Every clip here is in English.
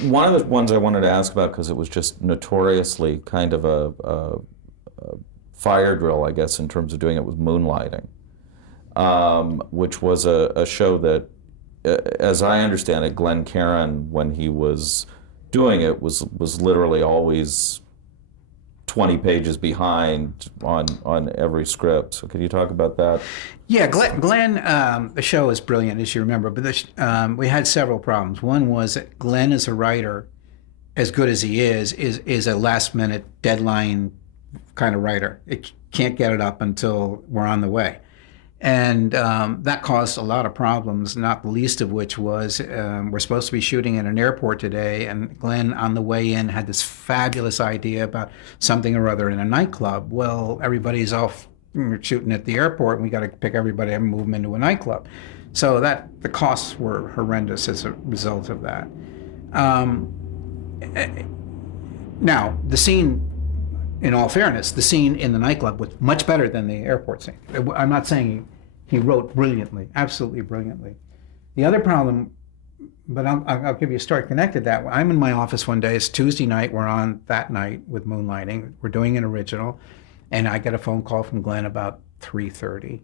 One of the ones I wanted to ask about, because it was just notoriously kind of a fire drill, I guess, in terms of doing it, was Moonlighting, which was a show that, as I understand it, Glenn Caron, when he was doing it, was literally always 20 pages behind on every script. So could you talk about that? Yeah, Glenn, the show is brilliant, as you remember, but we had several problems. One was that Glenn, as a writer, as good as he is a last minute deadline kind of writer. It can't get it up until we're on the way. And that caused a lot of problems, not the least of which was we're supposed to be shooting in an airport today, and Glenn, on the way in, had this fabulous idea about something or other in a nightclub. Well, everybody's off shooting at the airport, and we got to pick everybody and move them into a nightclub. So the costs were horrendous as a result of that. Now, the scene, in all fairness, the scene in the nightclub was much better than the airport scene. I'm not saying he wrote brilliantly, absolutely brilliantly. The other problem, but I'll give you a story connected to that. I'm in my office one day, it's Tuesday night, we're on that night with Moonlighting, we're doing an original, and I get a phone call from Glenn about 3:30,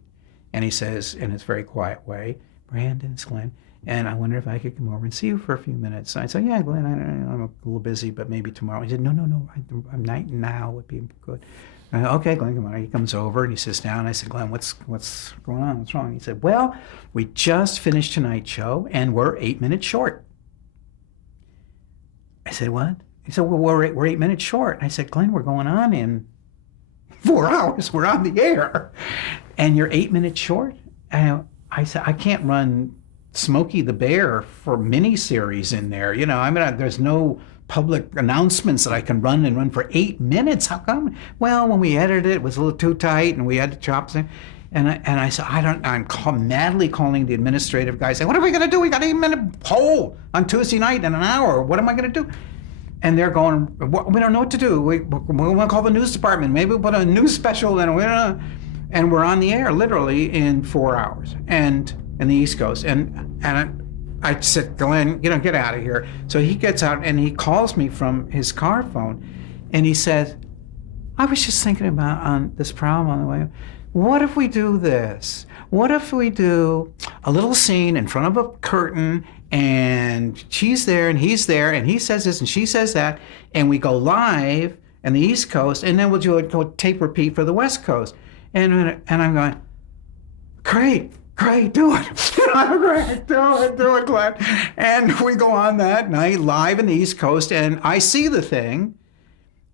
and he says, in his very quiet way, "Brandon, it's Glenn, and I wonder if I could come over and see you for a few minutes." And I said, "Yeah, Glenn, I'm a little busy, but maybe tomorrow." He said, "No, I'm night now would be good." I said, "Okay, Glenn, come on." He comes over and he sits down. I said, "Glenn, what's going on? What's wrong?" He said, "Well, we just finished tonight's show and we're 8 minutes short." I said, "What?" He said, "Well, we're 8 minutes short." I said, "Glenn, we're going on in 4 hours. We're on the air, and you're 8 minutes short." And I said, "I can't run Smokey the Bear for miniseries in there. There's no public announcements that I can run for 8 minutes. How come?" "Well, when we edited it, it was a little too tight, and we had to chop things." And I said, I'm madly calling the administrative guy, saying, "What are we going to do? We got 8 minute hole on Tuesday night in an hour. What am I going to do?" And they're going, "We don't know what to do. We're going to call the news department. Maybe we'll put a news special and we're on the air literally in 4 hours, and in the East Coast." And I said, "Glenn, get out of here." So he gets out and he calls me from his car phone, and he says, "I was just thinking about on this problem on the way. What if we do this? What if we do a little scene in front of a curtain, and she's there and he's there, and he says this and she says that, and we go live in the East Coast, and then we'll do a tape repeat for the West Coast." And I'm going, "Great, do it." "Great, do it, Glenn." And we go on that night live in the East Coast, and I see the thing,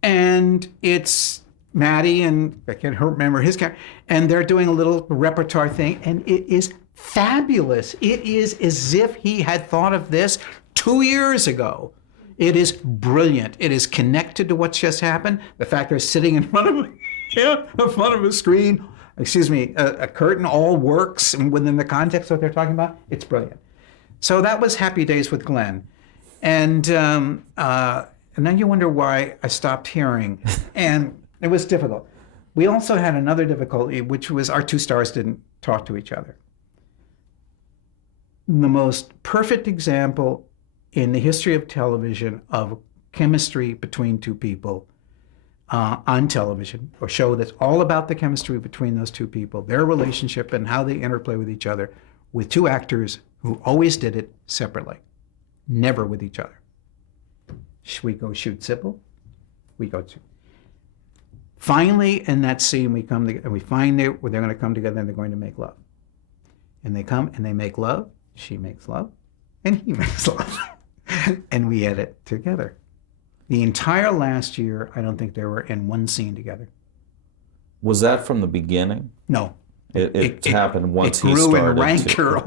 and it's Maddie, and I can't remember his character, and they're doing a little repertoire thing, and it is fabulous. It is as if he had thought of this 2 years ago. It is brilliant. It is connected to what's just happened. The fact they're sitting in front of a screen, a curtain, all works and within the context of what they're talking about. It's brilliant. So that was Happy Days with Glenn. And then you wonder why I stopped hearing. And it was difficult. We also had another difficulty, which was our two stars didn't talk to each other. The most perfect example in the history of television of chemistry between two people on television, a show that's all about the chemistry between those two people, their relationship and how they interplay with each other, with two actors who always did it separately, never with each other. We go shoot Sybil, we go to. Finally, in that scene, we come together, and we find they're going to come together and they're going to make love. And they come and they make love, she makes love, and he makes love. And we edit together. The entire last year, I don't think they were in one scene together. Was that from the beginning? No. It happened once he grew started in rancor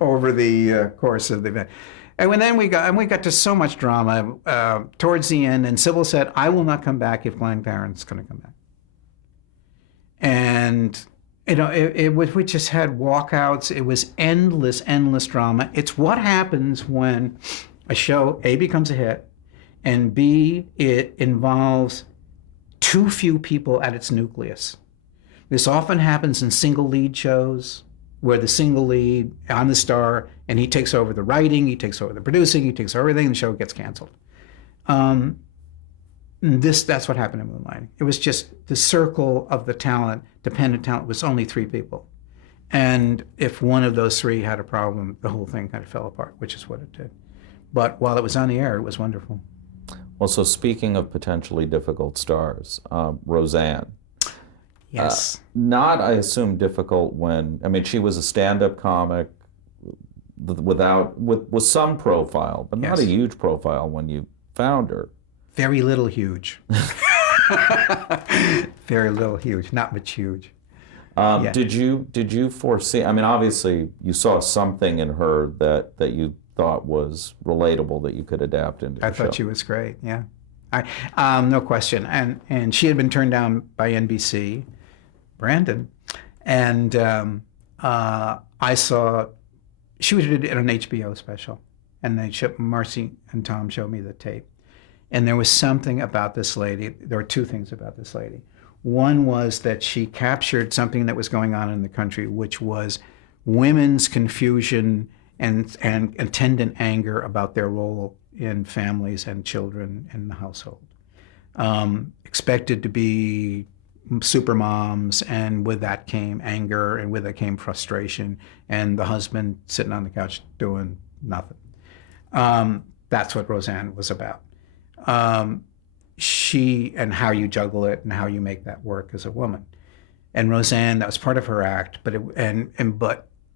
over the course of the event. And then we got to so much drama towards the end, and Sybil said, "I will not come back if Glenn Caron's going to come back." And we just had walkouts. It was endless drama. It's what happens when a show A becomes a hit, and B, it involves too few people at its nucleus. This often happens in single lead shows. we're the single lead on the Star, and he takes over the writing, he takes over the producing, he takes over everything, and the show gets canceled. That's what happened in Moonlighting. It was just the circle of the talent, dependent talent, was only 3 people. And if one of those 3 had a problem, the whole thing kind of fell apart, which is what it did. But while it was on the air, it was wonderful. Well, so speaking of potentially difficult stars, Roseanne. Yes. Not, I assume, difficult when, I mean, she was a stand-up comic with some profile, but not Yes. a huge profile when you found her. Very little huge. Very little huge, not much huge. Yeah. Did you foresee, I mean, obviously you saw something in her that you thought was relatable that you could adapt into the I thought show. she was great, yeah. No question. And she had been turned down by NBC, Brandon, and I saw, she was in an HBO special, and Marcy and Tom showed me the tape. And there was something about this lady, there were 2 things about this lady. One was that she captured something that was going on in the country, which was women's confusion and attendant anger about their role in families and children in the household. Expected to be super moms, and with that came anger, and with it came frustration, and the husband sitting on the couch doing nothing. That's what Roseanne was about. She, and how you juggle it and how you make that work as a woman. And Roseanne, that was part of her act, but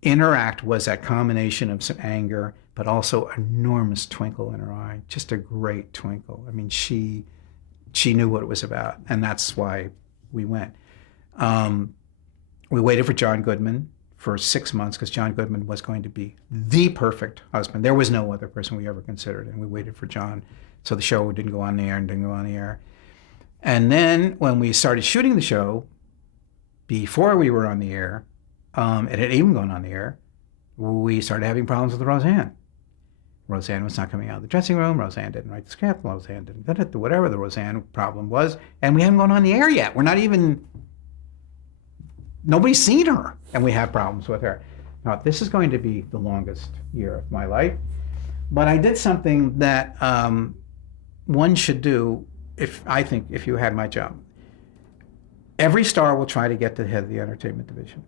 in her act was that combination of some anger, but also enormous twinkle in her eye, just a great twinkle. I mean, she knew what it was about, and that's why we went. We waited for John Goodman for 6 months, because John Goodman was going to be the perfect husband. There was no other person we ever considered, and we waited for John. So the show didn't go on the air and didn't go on the air. And then when we started shooting the show, before we were on the air, it had even gone on the air, we started having problems with Roseanne. Roseanne was not coming out of the dressing room. Roseanne didn't write the script. Roseanne didn't, whatever the Roseanne problem was. And we haven't gone on the air yet. We're not even, nobody's seen her. And we have problems with her. Now, this is going to be the longest year of my life. But I did something that one should do, if you had my job. Every star will try to get to the head of the entertainment division,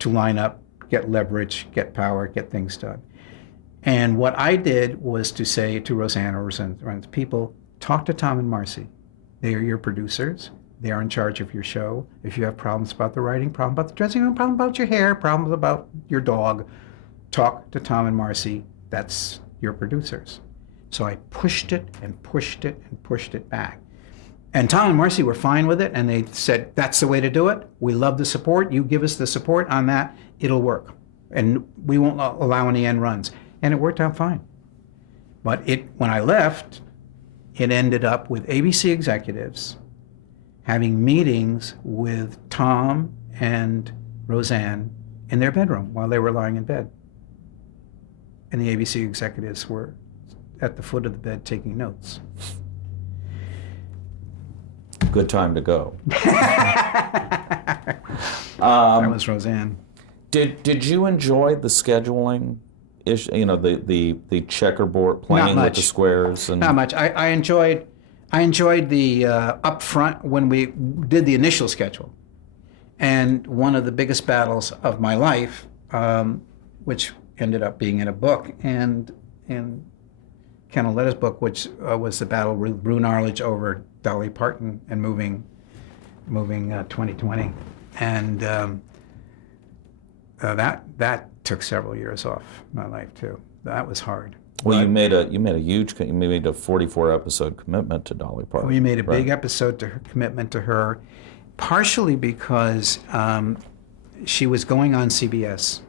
to line up, get leverage, get power, get things done. And what I did was to say to Roseanne or Roseanne's people, talk to Tom and Marcy. They are your producers. They are in charge of your show. If you have problems about the writing, problem about the dressing room, problem about your hair, problems about your dog, talk to Tom and Marcy. That's your producers. So I pushed it and pushed it and pushed it back. And Tom and Marcy were fine with it, and they said, that's the way to do it. We love the support. You give us the support on that, it'll work. And we won't allow any end runs. And it worked out fine. But when I left, it ended up with ABC executives having meetings with Tom and Roseanne in their bedroom while they were lying in bed. And the ABC executives were at the foot of the bed taking notes. Good time to go. That was Roseanne. Did you enjoy the scheduling? The checkerboard, playing with the squares, and not much. I enjoyed the upfront when we did the initial schedule, and one of the biggest battles of my life, which ended up being in a book, and in Ken Oletta's book, which was the battle with Brune Arledge over Dolly Parton and moving 2020, and that took several years off my life too. That was hard. Well, you made a 44-episode commitment to Dolly Parton. We made a big commitment to her, partially because she was going on CBS,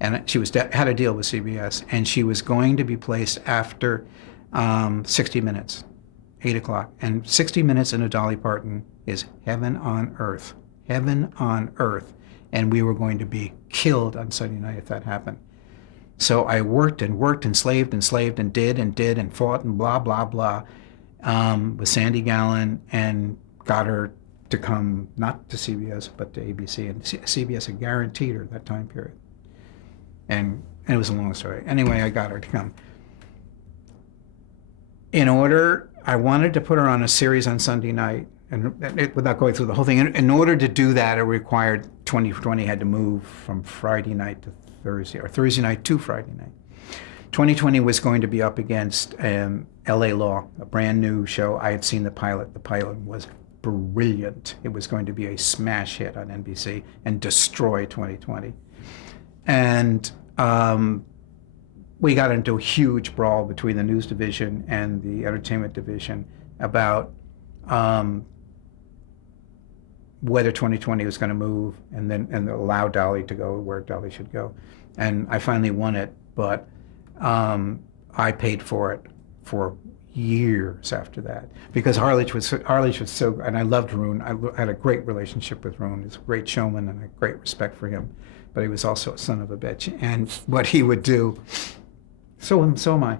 and she had a deal with CBS, and she was going to be placed after 60 Minutes, 8 o'clock. And 60 Minutes in a Dolly Parton is heaven on earth, and we were going to be killed on Sunday night if that happened. So I worked and slaved and did and fought and blah, blah, blah with Sandy Gallen, and got her to come not to CBS but to ABC, and CBS had guaranteed her that time period. And it was a long story. Anyway, I got her to come. I wanted to put her on a series on Sunday night, and without going through the whole thing, in order to do that, it required 2020 had to move from Friday night to Thursday, or Thursday night to Friday night. 2020 was going to be up against LA Law, a brand new show. I had seen the pilot. The pilot was brilliant. It was going to be a smash hit on NBC and destroy 2020. And we got into a huge brawl between the news division and the entertainment division about whether 2020 was going to move and allow Dolly to go where Dolly should go. And I finally won it, but I paid for it for years after that, because Harlech was so, and I loved Roon. I had a great relationship with Roon. He's a great showman, and I had great respect for him. But he was also a son of a bitch. And what he would do, so am I.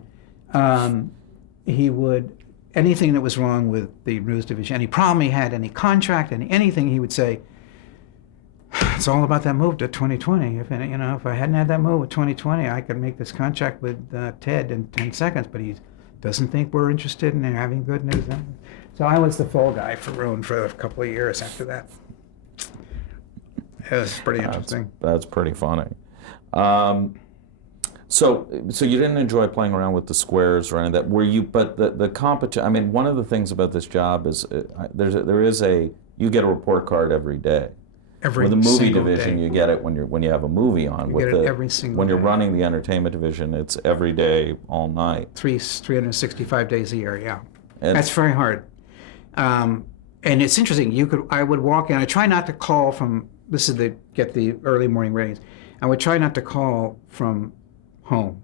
He would, anything that was wrong with the news division, any problem he had, any contract, anything, he would say, it's all about that move to 2020. If I hadn't had that move with 2020, I could make this contract with Ted in 10 seconds. But he doesn't think we're interested in having good news. So I was the fall guy for Roon for a couple of years after that. It was pretty interesting. That's pretty funny. So you didn't enjoy playing around with the squares or any of that, were you? But the competition. I mean, one of the things about this job is you get a report card every day. With the movie division, day. You get it when you have a movie on. You get it every single when day. You're running the entertainment division, it's every day, all night. 365 days a year, yeah. That's very hard. And it's interesting. I would walk in. I try not to call from. This is get the early morning ratings. I would try not to call from home,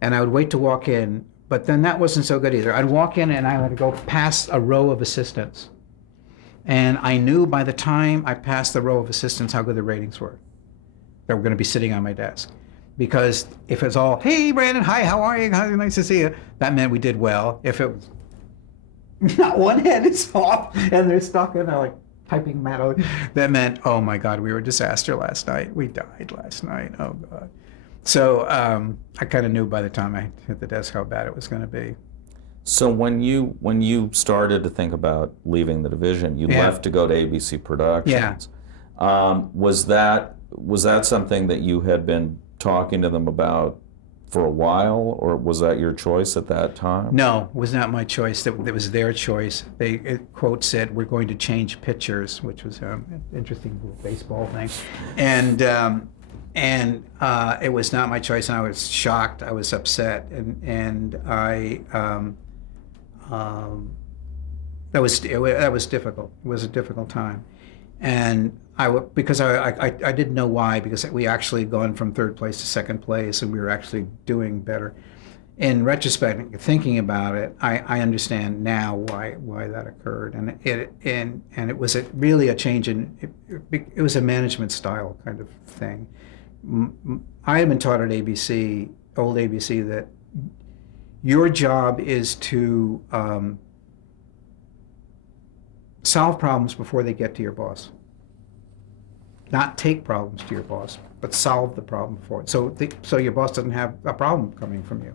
and I would wait to walk in. But then that wasn't so good either. I'd walk in and I would go past a row of assistants. And I knew by the time I passed the row of assistants how good the ratings were that were going to be sitting on my desk. Because if it's all, hey, Brandon, hi, how are you? Nice to see you, that meant we did well. If it was not one head is off and they're stuck in like typing matter, that meant, oh my God, we were a disaster last night. We died last night. Oh God. So I kind of knew by the time I hit the desk how bad it was going to be. So when you started to think about leaving the division, you left to go to ABC Productions. Yeah. Was that something that you had been talking to them about for a while, or was that your choice at that time? No, it was not my choice. It was their choice. Quote said, "We're going to change pitchers," which was an interesting little baseball thing, and it was not my choice. And I was shocked. I was upset, and I. That was difficult. It was a difficult time, and because I didn't know why, because we actually had gone from third place to second place, and we were actually doing better. In retrospect, thinking about it, I understand now why that occurred, and it was really a change in it was a management style kind of thing. I had been taught at ABC, old ABC, that your job is to solve problems before they get to your boss. Not take problems to your boss, but solve the problem for it. So your boss doesn't have a problem coming from you.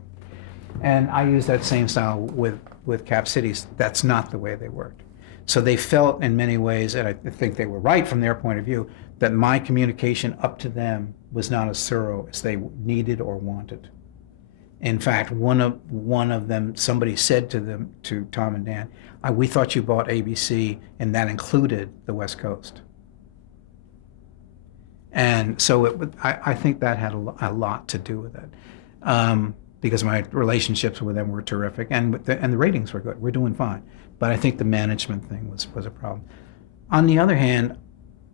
And I use that same style with Cap Cities. That's not the way they worked. So they felt in many ways, and I think they were right from their point of view, that my communication up to them was not as thorough as they needed or wanted. In fact, one of them, somebody said to Tom and Dan, we thought you bought ABC, and that included the West Coast. And so I think that had a lot to do with it, because my relationships with them were terrific, and the ratings were good. We're doing fine, but I think the management thing was a problem. On the other hand,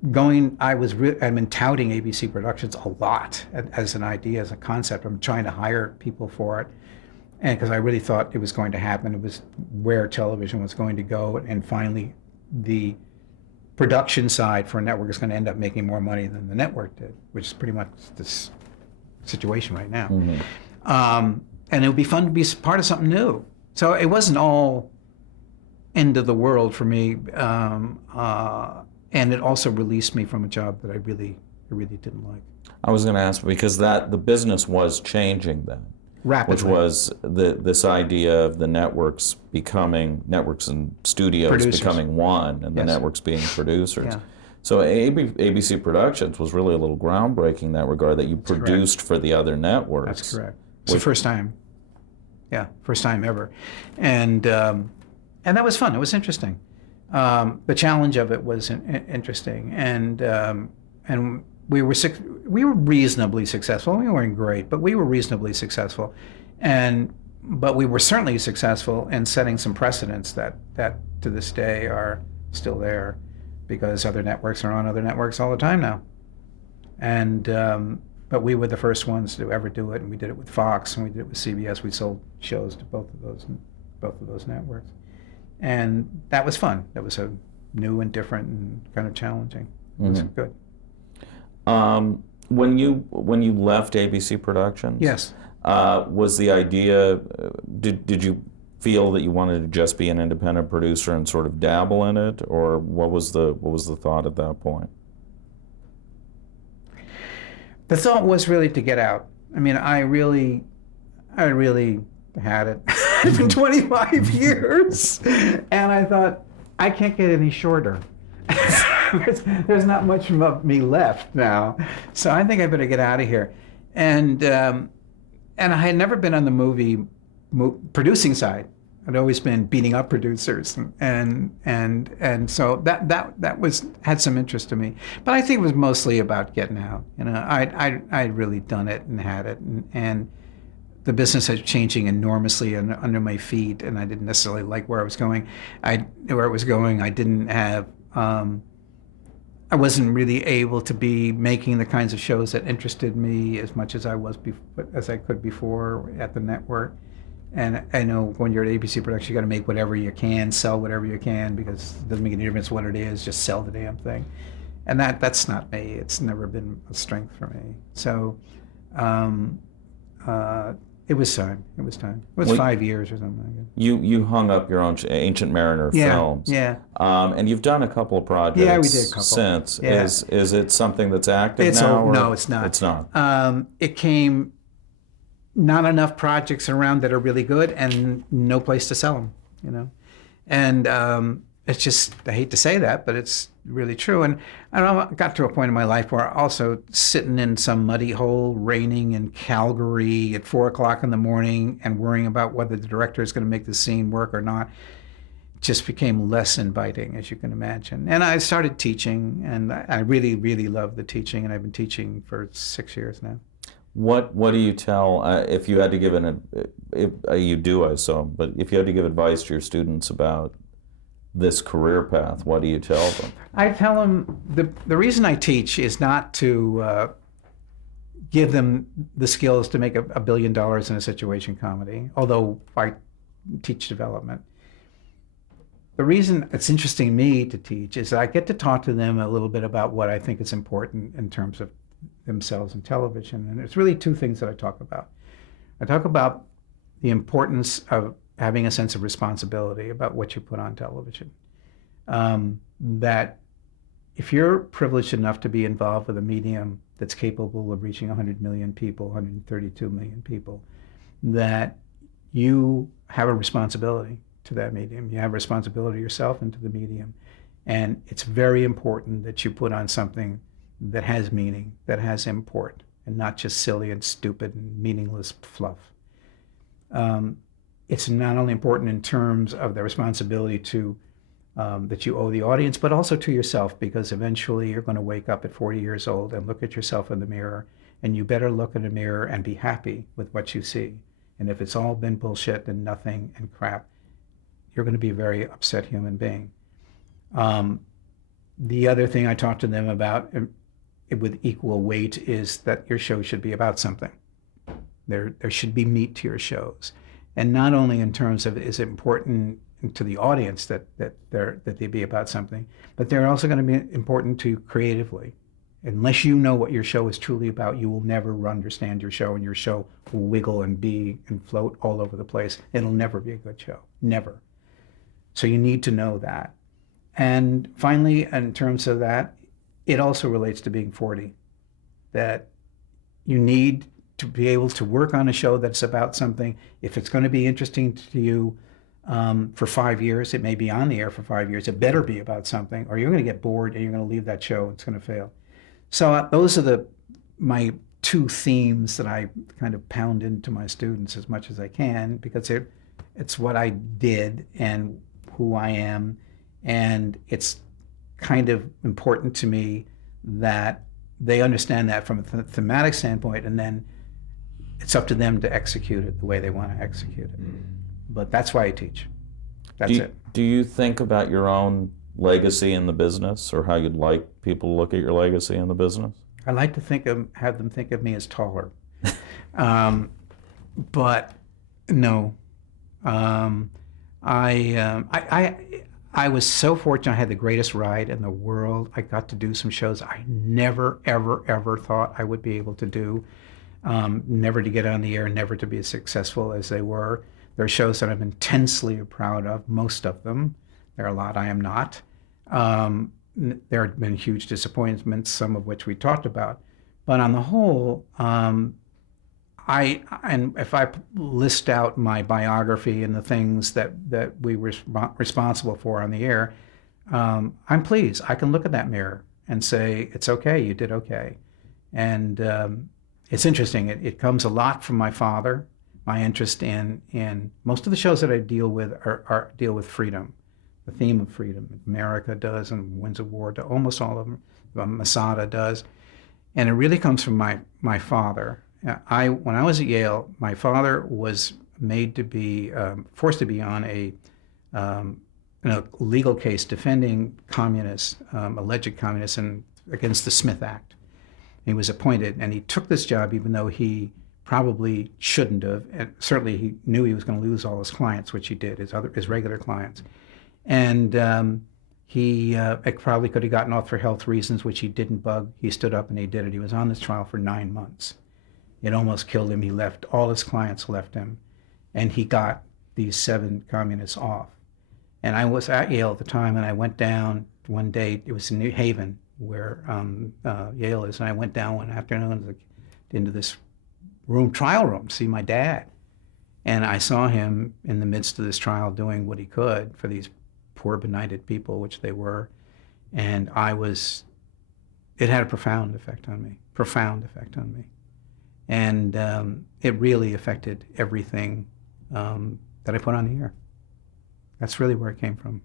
I've been touting ABC Productions a lot as an idea, as a concept. I'm trying to hire people for it, and because I really thought it was going to happen. It was where television was going to go, and finally, the production side for a network is going to end up making more money than the network did, which is pretty much this situation right now. Mm-hmm. And it would be fun to be part of something new. So it wasn't all end of the world for me, and it also released me from a job that I really didn't like. I was going to ask because the business was changing then, Rapidly. which was this idea of the networks and studios Producers. becoming one, and the Yes. networks being producers. Yeah. So ABC Productions was really a little groundbreaking in that regard, that you produced for the other networks. That's correct. It's the first time. Yeah, first time ever, and that was fun. It was interesting. The challenge of it was interesting, and we were reasonably successful. We weren't great, but we were reasonably successful, but we were certainly successful in setting some precedents that to this day are still there, because other networks are on other networks all the time now, and but we were the first ones to ever do it, and we did it with Fox, and we did it with CBS. We sold shows to both of those networks, and that was fun. That was so new and different and kind of challenging. It was good. When you left ABC Productions, Yes. Was the idea? Did you feel that you wanted to just be an independent producer and sort of dabble in it, or what was the thought at that point? The thought was really to get out. I mean, I really had it. It's been 25 years, and I thought I can't get any shorter. There's not much of me left now, so I think I better get out of here. And I had never been on the movie producing side. I'd always been beating up producers, and so that had some interest to me. But I think it was mostly about getting out. You know, I'd really done it and had it, and the business was changing enormously under my feet, and I didn't necessarily like where I was going. I didn't have. I wasn't really able to be making the kinds of shows that interested me as much as I could before at the network. And I know when you're at ABC Production, you got to make whatever you can, sell whatever you can, because it doesn't make any difference what it is, just sell the damn thing. And that's not me. It's never been a strength for me. So it was time. It was 5 years or something like that. You hung up your own Ancient Mariner films. Yeah. And you've done a couple of projects. Yeah, we did a couple. Since. Yeah. Is it something that's active now? No, it's not. It's not. It came. Not enough projects around that are really good, and no place to sell them, you know. And it's just, I hate to say that, but it's really true. And I got to a point in my life where also sitting in some muddy hole, raining in Calgary at 4 o'clock in the morning and worrying about whether the director is going to make the scene work or not just became less inviting, as you can imagine. And I started teaching, and I really, really love the teaching, and I've been teaching for 6 years now. What do you tell, if you had to give you do, I assume, but if you had to give advice to your students about this career path, what do you tell them? I tell them the reason I teach is not to give them the skills to make $1 billion in a situation comedy, although I teach development. The reason it's interesting me to teach is that I get to talk to them a little bit about what I think is important in terms of themselves in television. And it's really two things that I talk about. I talk about the importance of having a sense of responsibility about what you put on television. That if you're privileged enough to be involved with a medium that's capable of reaching 100 million people, 132 million people, that you have a responsibility to that medium. You have a responsibility yourself and to the medium. And it's very important that you put on something that has meaning, that has import, and not just silly and stupid and meaningless fluff. It's not only important in terms of the responsibility to that you owe the audience, but also to yourself, because eventually you're going to wake up at 40 years old and look at yourself in the mirror, and you better look in the mirror and be happy with what you see. And if it's all been bullshit and nothing and crap, you're going to be a very upset human being. The other thing I talk to them about with equal weight is that your show should be about something. There should be meat to your shows. And not only in terms of is it important to the audience that they be about something, but they're also going to be important to you creatively. Unless you know what your show is truly about, you will never understand your show, and your show will wiggle and be and float all over the place. It'll never be a good show, never. So you need to know that. And finally, in terms of that, it also relates to being 40, that you need to be able to work on a show that's about something. If it's going to be interesting to you for 5 years, it may be on the air for 5 years. It better be about something, or you're going to get bored and you're going to leave that show. It's going to fail. So those are my two themes that I kind of pound into my students as much as I can, because it's what I did and who I am, and it's kind of important to me that they understand that from a thematic standpoint, and then it's up to them to execute it the way they want to execute it. But that's why I teach. That's it. Do you think about your own legacy in the business, or how you'd like people to look at your legacy in the business? I like to have them think of me as taller. But no. I was so fortunate. I had the greatest ride in the world. I got to do some shows I never, ever, ever thought I would be able to do. Never to get on the air, never to be as successful as they were. There are shows that I'm intensely proud of, most of them. There are a lot I am not. There have been huge disappointments, some of which we talked about. But on the whole, and if I list out my biography and the things that we were responsible for on the air, I'm pleased. I can look at that mirror and say, it's okay, you did okay. And it's interesting. It comes a lot from my father. My interest in most of the shows that I deal with deal with freedom, the theme of freedom. America does, and Winds of War, almost all of them. Masada does. And it really comes from my father. When I was at Yale, my father was made to be forced to be on a legal case defending communists, alleged communists, against the Smith Act. He was appointed, and he took this job even though he probably shouldn't have. And certainly, he knew he was going to lose all his clients, which he did, his regular clients. And he probably could have gotten off for health reasons, which he didn't bug. He stood up and he did it. He was on this trial for 9 months. It almost killed him. He left. All his clients left him. And he got these 7 communists off. And I was at Yale at the time, and I went down one day. It was in New Haven, where Yale is. And I went down one afternoon into this trial room to see my dad. And I saw him in the midst of this trial doing what he could for these poor, benighted people, which they were. And it had a profound effect on me. And it really affected everything that I put on the air. That's really where it came from.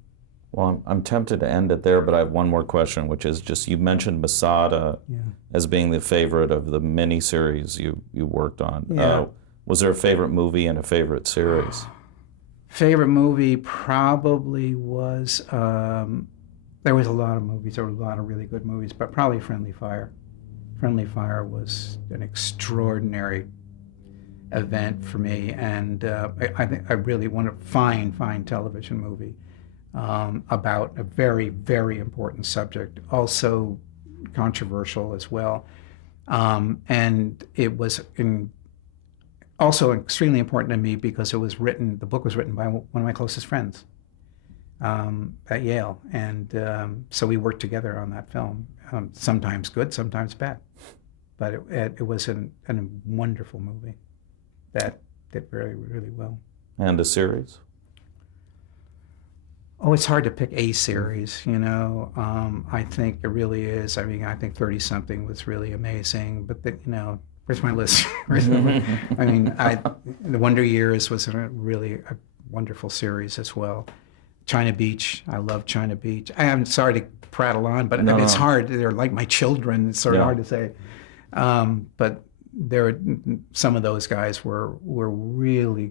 Well, I'm tempted to end it there, but I have one more question, which is just, you mentioned Masada as being the favorite of the miniseries you worked on. Yeah. Was there a favorite movie and a favorite series? Favorite movie probably was, there was a lot of movies. There were a lot of really good movies, but probably Friendly Fire. Friendly Fire was an extraordinary event for me, and I think I really want a fine television movie about a very, very important subject, also controversial as well. And it was also extremely important to me because the book was written by one of my closest friends at Yale. And so we worked together on that film, sometimes good, sometimes bad. But it was a wonderful movie that did really, really well. And a series? Oh, it's hard to pick a series, you know. I think it really is. I mean, I think 30-something was really amazing, but where's my list? I mean, The Wonder Years was really a wonderful series as well. China Beach, I love China Beach. I'm sorry to prattle on, but it's hard. They're like my children. It's sort of hard to say. But some of those guys were really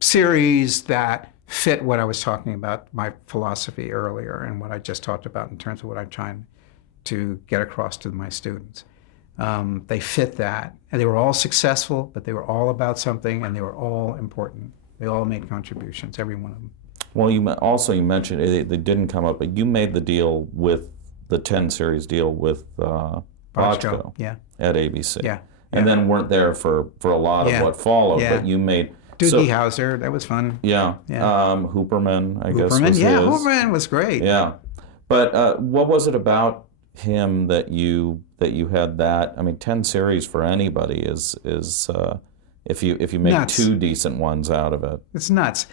series that fit what I was talking about, my philosophy earlier, and what I just talked about in terms of what I'm trying to get across to my students. They fit that. And they were all successful, but they were all about something, and they were all important. They all made contributions, every one of them. Well, you mentioned, they didn't come up, but you made the deal with, the 10-series deal with Bochco yeah. at ABC. Yeah. And then weren't there for a lot of what followed, but you made, Doogie Howser, that was fun. Yeah. Yeah. Hooperman, I guess, Hooperman, was yeah, his. Hooperman was great. Yeah. But what was it about him that you had that? I mean, 10 series for anybody is if you make Nuts. 2 decent ones out of it. It's nuts.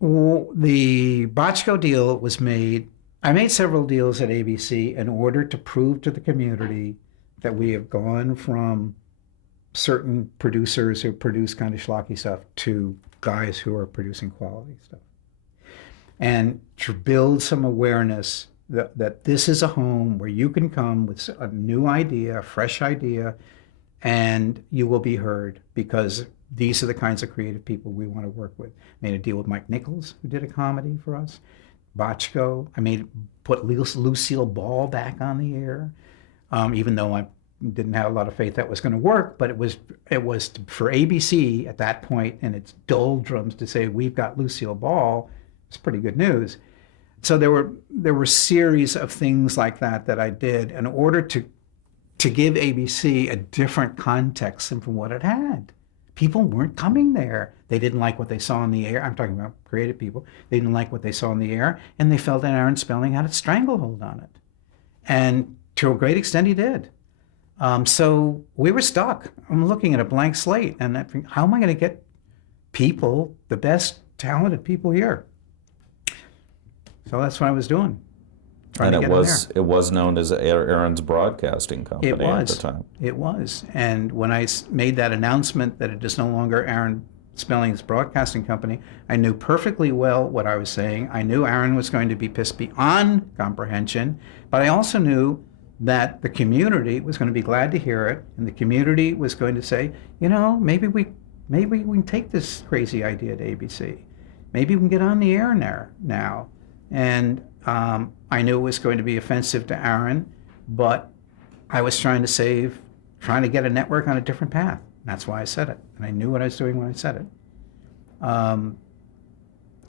The Bochco deal was made. I made several deals at ABC in order to prove to the community that we have gone from certain producers who produce kind of schlocky stuff to guys who are producing quality stuff. And to build some awareness that this is a home where you can come with a new idea, a fresh idea, and you will be heard because these are the kinds of creative people we want to work with. Made a deal with Mike Nichols, who did a comedy for us. Bochco. I put Lucille Ball back on the air, even though I didn't have a lot of faith that was going to work. But it was for ABC at that point in its doldrums to say we've got Lucille Ball. It's pretty good news. So there were series of things like that I did in order to give ABC a different context than from what it had. People weren't coming there. They didn't like what they saw on the air. I'm talking about creative people. They didn't like what they saw on the air, and they felt that Aaron Spelling had a stranglehold on it. And to a great extent, he did. So we were stuck. I'm looking at a blank slate, and I think, how am I going to get people, the best talented people here? So that's what I was doing. And it was known as Aaron's Broadcasting Company at the time. It was. And when I made that announcement that it is no longer Aaron Spelling's Broadcasting Company, I knew perfectly well what I was saying. I knew Aaron was going to be pissed beyond comprehension, but I also knew that the community was going to be glad to hear it, and the community was going to say, maybe we can take this crazy idea to ABC. Maybe we can get on the air now. And I knew it was going to be offensive to Aaron, but I was trying to get a network on a different path. That's why I said it, and I knew what I was doing when I said it.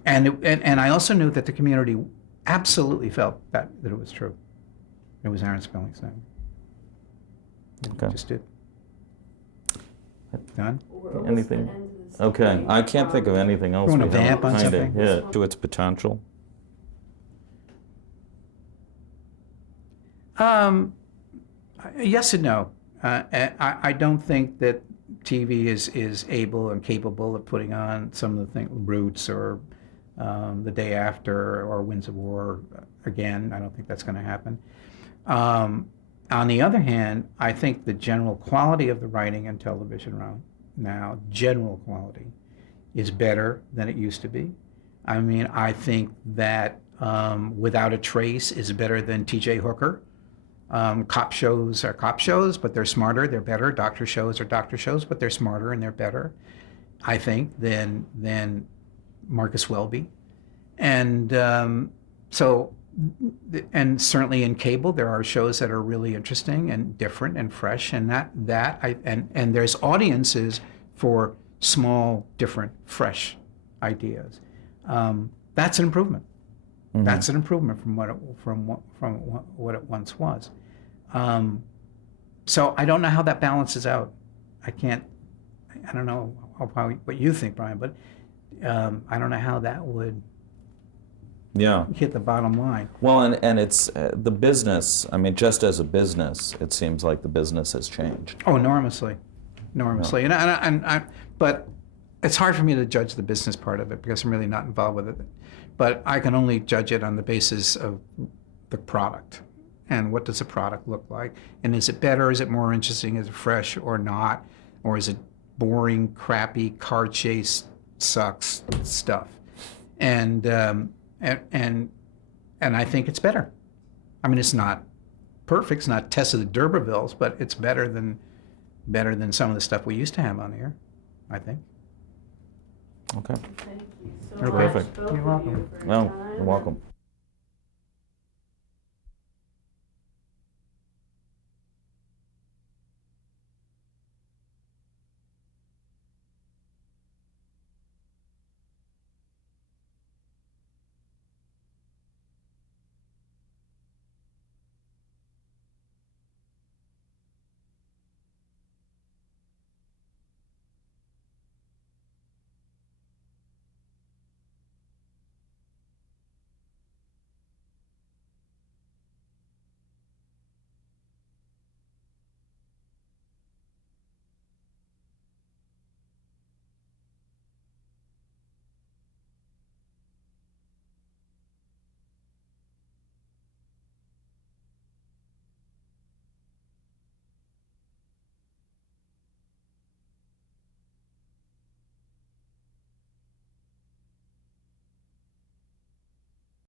And I also knew that the community absolutely felt that it was true. It was Aaron Spelling's name. Okay. Just did. Done? Anything? Okay. I can't think of anything else. You want to vamp on something? Yeah. To its potential. Yes and no. I don't think that TV is able and capable of putting on some of the things, Roots or The Day After or Winds of War again. I don't think that's going to happen. On the other hand, I think the general quality of the writing in television now, general quality, is better than it used to be. I think that Without a Trace is better than T.J. Hooker. Cop shows are cop shows, but they're smarter, they're better. Doctor shows are doctor shows, but they're smarter and they're better, I think, than Marcus Welby. And and certainly in cable, there are shows that are really interesting and different and fresh, and and there's audiences for small, different, fresh ideas. That's an improvement. Mm-hmm. That's an improvement from what it once was. So I don't know how that balances out. I don't know what you think, Brian, but I don't know how that would hit the bottom line. Well, and it's the business. Just as a business, it seems like the business has changed. Oh, enormously. Yeah. But it's hard for me to judge the business part of it because I'm really not involved with it. But I can only judge it on the basis of the product. And what does the product look like? And is it better? Is it more interesting? Is it fresh or not? Or is it boring, crappy, car chase, sucks stuff? And I think it's better. It's not perfect. It's not Tess of the D'Urbervilles, but it's better than some of the stuff we used to have on the air, I think. Okay. Thank you so You're much, perfect. both You're of welcome. you, for your No, time. you're welcome.